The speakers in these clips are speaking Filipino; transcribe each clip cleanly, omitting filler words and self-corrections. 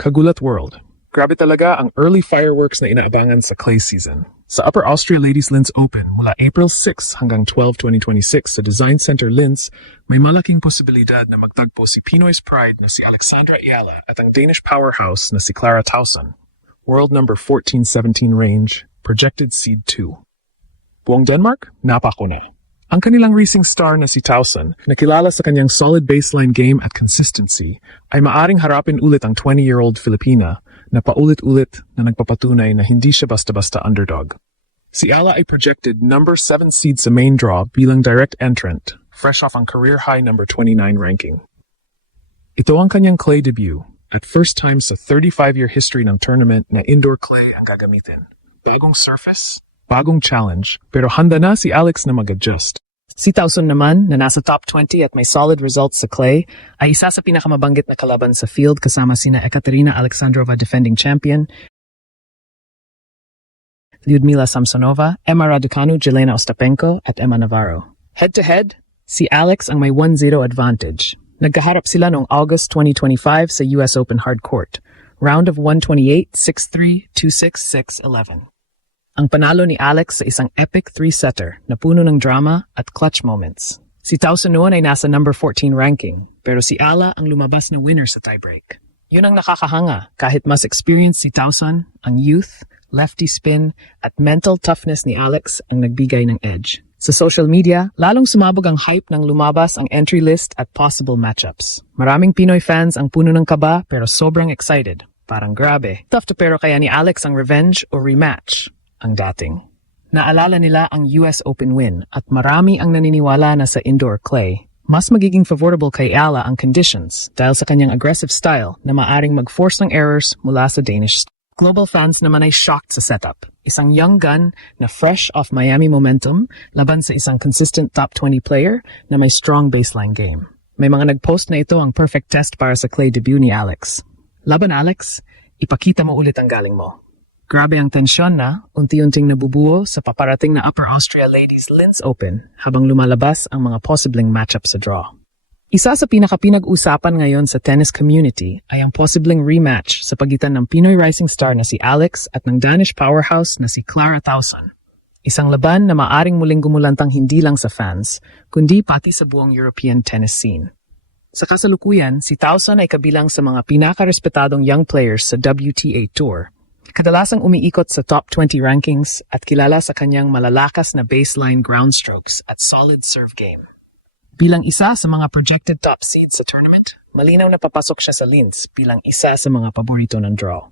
Kagulat World. Grabe talaga ang early fireworks na inaabangan sa clay season. Sa Upper Austria Ladies Linz Open mula April 6 hanggang 12, 2026 sa Design Center Linz, may malaking posibilidad na magtagpo si Pinoy's Pride na si Alexandra Ayala at ang Danish powerhouse na si Clara Tauson. World number 1417 range, projected seed 2. Buong Denmark, napako na. Ang kanilang racing star na si Tauson, na kilala sa kanyang solid baseline game at consistency, ay maaring harapin ulit ang 20-year-old Filipina na paulit-ulit na nagpapatunay na hindi siya basta-basta underdog. Si Ala ay projected number 7 seed sa main draw bilang direct entrant, fresh off ang career-high number 29 ranking. Ito ang kanyang clay debut, at first time sa 35-year history ng tournament na indoor clay ang gagamitin. Bagong surface, bagong challenge, pero handa na si Alex na mag-adjust. Si Tauson naman, na nasa top 20 at may solid results sa clay, ay isa sa pinakamabanggit na kalaban sa field kasama sina Ekaterina Alexandrova, defending champion, Lyudmila Samsonova, Emma Raducanu, Jelena Ostapenko, at Emma Navarro. Head-to-head, si Alex ang may 1-0 advantage. Nagkaharap sila noong August 2025 sa US Open Hard Court. Round of 128, 6-3, 2-6, 6-11. Ang panalo ni Alex sa isang epic 3-setter na puno ng drama at clutch moments. Si Tauson noon ay nasa number 14 ranking, pero si Ala ang lumabas na winner sa tiebreak. Yun ang nakakahanga kahit mas experienced si Tauson, ang youth, lefty spin, at mental toughness ni Alex ang nagbigay ng edge. Sa social media, lalong sumabog ang hype nang lumabas ang entry list at possible matchups. Maraming Pinoy fans ang puno ng kaba pero sobrang excited. Parang grabe. Tough to pero kaya ni Alex ang revenge o rematch ang dating. Naalala nila ang US Open win at marami ang naniniwala na sa indoor clay. Mas magiging favorable kay Ala ang conditions dahil sa kanyang aggressive style na maaring mag-force ng errors mula sa Danish. Global fans naman ay shocked sa setup. Isang young gun na fresh off Miami momentum laban sa isang consistent top 20 player na may strong baseline game. May mga nag-post na ito ang perfect test para sa clay debut ni Alex. Laban Alex, ipakita mo ulit ang galing mo. Grabe ang tensyon na unti-unting nabubuo sa paparating na Upper Austria Ladies Linz Open habang lumalabas ang mga posibleng matchup sa draw. Isa sa pinaka-pinag-usapan ngayon sa tennis community ay ang posibleng rematch sa pagitan ng Pinoy rising star na si Alex at ng Danish powerhouse na si Clara Tauson. Isang laban na maaring muling gumulantang hindi lang sa fans, kundi pati sa buong European tennis scene. Sa kasalukuyan, si Tauson ay kabilang sa mga pinaka-respetadong young players sa WTA Tour. Kadalasang umiikot sa top 20 rankings at kilala sa kanyang malalakas na baseline ground strokes at solid serve game. Bilang isa sa mga projected top seeds sa tournament, malinaw na papasok siya sa Linz bilang isa sa mga paborito ng draw.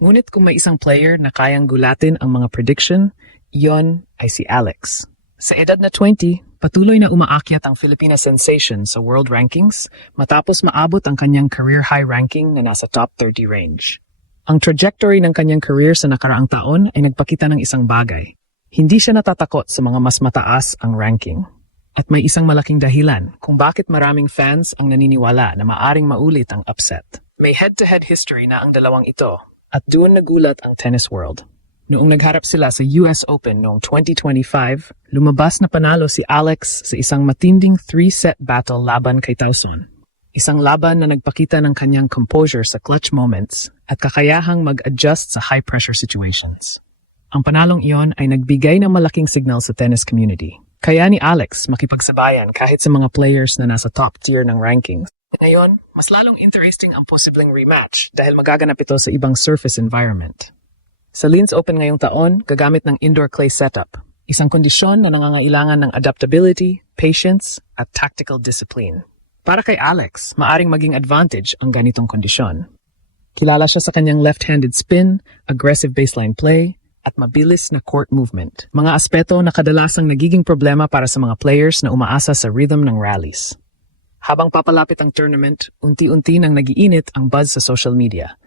Ngunit kung may isang player na kayang gulatin ang mga prediction, iyon ay si Alex. Sa edad na 20, patuloy na umaakyat ang Filipina sensation sa world rankings matapos maabot ang kanyang career high ranking na nasa top 30 range. Ang trajectory ng kanyang career sa nakaraang taon ay nagpakita ng isang bagay. Hindi siya natatakot sa mga mas mataas ang ranking. At may isang malaking dahilan kung bakit maraming fans ang naniniwala na maaring maulit ang upset. May head-to-head history na ang dalawang ito at doon nagulat ang tennis world. Noong nagharap sila sa US Open noong 2025, lumabas na panalo si Alex sa isang matinding 3-set battle laban kay Tauson. Isang laban na nagpakita ng kanyang composure sa clutch moments at kakayahang mag-adjust sa high-pressure situations. Ang panalong iyon ay nagbigay ng malaking signal sa tennis community. Kaya ni Alex makipagsabayan kahit sa mga players na nasa top tier ng rankings. Ngayon, mas lalong interesting ang posibleng rematch dahil magaganap ito sa ibang surface environment. Sa Linz Open ngayong taon, gagamit ng indoor clay setup, isang kondisyon na nangangailangan ng adaptability, patience, at tactical discipline. Para kay Alex, maaring maging advantage ang ganitong kondisyon. Kilala siya sa kanyang left-handed spin, aggressive baseline play, at mabilis na court movement. Mga aspeto na kadalasang nagiging problema para sa mga players na umaasa sa rhythm ng rallies. Habang papalapit ang tournament, unti-unti nang nagiinit ang buzz sa social media.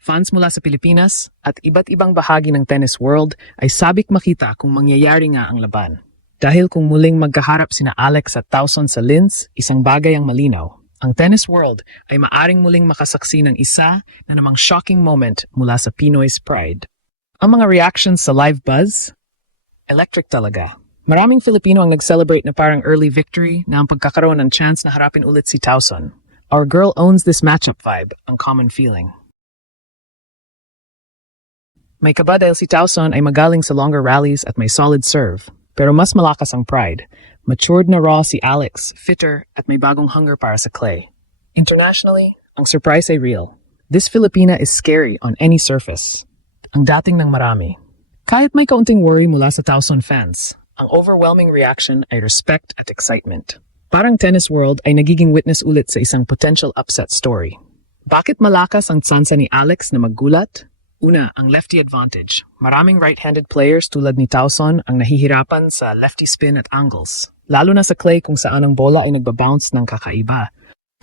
Fans mula sa Pilipinas at iba't ibang bahagi ng tennis world ay sabik makita kung mangyayari nga ang laban. Dahil kung muling magkaharap sina Alex at Tauson sa Linz, isang bagay ang malinaw. Ang tennis world ay maaring muling makasaksi ng isa na namang shocking moment mula sa Pinoy's Pride. Ang mga reactions sa live buzz? Electric talaga. Maraming Filipino ang nag-celebrate na parang early victory na ang pagkakaroon ng chance na harapin ulit si Tauson. Our girl owns this matchup vibe, ang common feeling. May kaba dahil si Tauson ay magaling sa longer rallies at may solid serve. Pero mas malakas ang pride. Matured na raw si Alex, fitter at may bagong hunger para sa clay. Internationally, ang surprise ay real. This Filipina is scary on any surface. Ang dating ng marami. Kahit may kaunting worry mula sa Tauson fans, ang overwhelming reaction ay respect at excitement. Parang tennis world ay nagiging witness ulit sa isang potential upset story. Bakit malakas ang tsansa ni Alex na maggulat? Una, ang lefty advantage. Maraming right-handed players tulad ni Tauson ang nahihirapan sa lefty spin at angles. Lalo na sa clay kung saan ang bola ay nagbabounce ng kakaiba.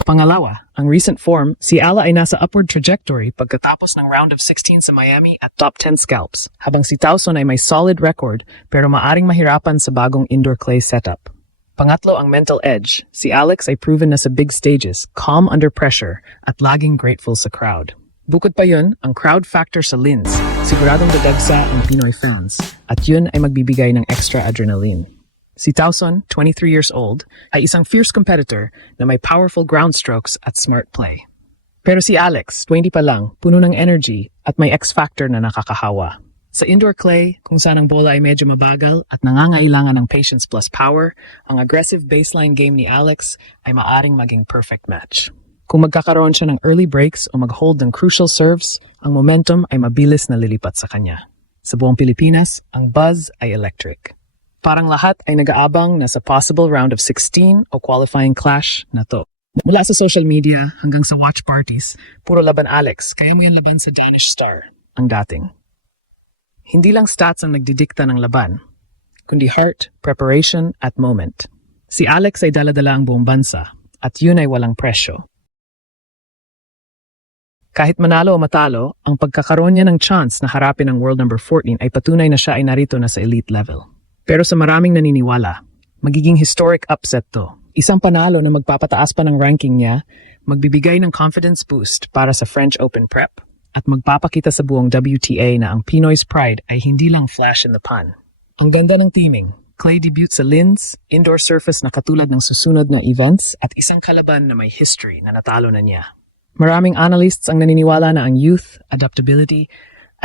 Pangalawa, ang recent form, si Ala ay nasa upward trajectory pagkatapos ng round of 16 sa Miami at top 10 scalps, habang si Tauson ay may solid record pero maaring mahirapan sa bagong indoor clay setup. Pangatlo, ang mental edge. Si Alex ay proven na sa big stages, calm under pressure, at laging grateful sa crowd. Bukod pa yun, ang crowd factor sa Linz, siguradong dadagsa ang Pinoy fans, at yun ay magbibigay ng extra adrenaline. Si Tauson, 23 years old, ay isang fierce competitor na may powerful ground strokes at smart play. Pero si Alex, 20 pa lang, puno ng energy at may X-factor na nakakahawa. Sa indoor clay, kung saan ang bola ay medyo mabagal at nangangailangan ng patience plus power, ang aggressive baseline game ni Alex ay maaring maging perfect match. Kung magkakaroon siya ng early breaks o mag-hold ng crucial serves, ang momentum ay mabilis na lilipat sa kanya. Sa buong Pilipinas, ang buzz ay electric. Parang lahat ay nag-aabang na sa possible round of 16 o qualifying clash na to. Mula sa social media hanggang sa watch parties, puro laban Alex, kaya may laban sa Danish star, ang dating. Hindi lang stats ang nagdidikta ng laban, kundi heart, preparation at moment. Si Alex ay dala-dala ang buong bansa, at yun ay walang presyo. Kahit manalo o matalo, ang pagkakaroon niya ng chance na harapin ang world number 14 ay patunay na siya ay narito na sa elite level. Pero sa maraming naniniwala, magiging historic upset to. Isang panalo na magpapataas pa ng ranking niya, magbibigay ng confidence boost para sa French Open prep, at magpapakita sa buong WTA na ang Pinoy's pride ay hindi lang flash in the pan. Ang ganda ng teaming, clay debut sa Linz, indoor surface na katulad ng susunod na events, at isang kalaban na may history na natalo na niya. Maraming analysts ang naniniwala na ang youth, adaptability,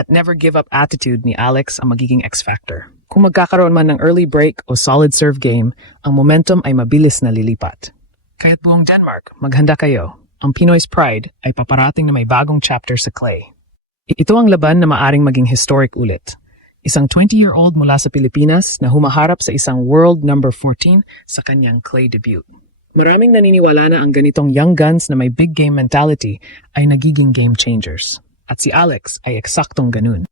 at never give up attitude ni Alex ang magiging X-factor. Kung magkakaroon man ng early break o solid serve game, ang momentum ay mabilis na lilipat. Kaya't buong Denmark, maghanda kayo. Ang Pinoy's pride ay paparating na may bagong chapter sa clay. Ito ang laban na maaring maging historic ulit. Isang 20-year-old mula sa Pilipinas na humaharap sa isang world number 14 sa kanyang clay debut. Maraming naniniwala na ang ganitong young guns na may big game mentality ay nagiging game changers. At si Alex ay eksaktong ganun.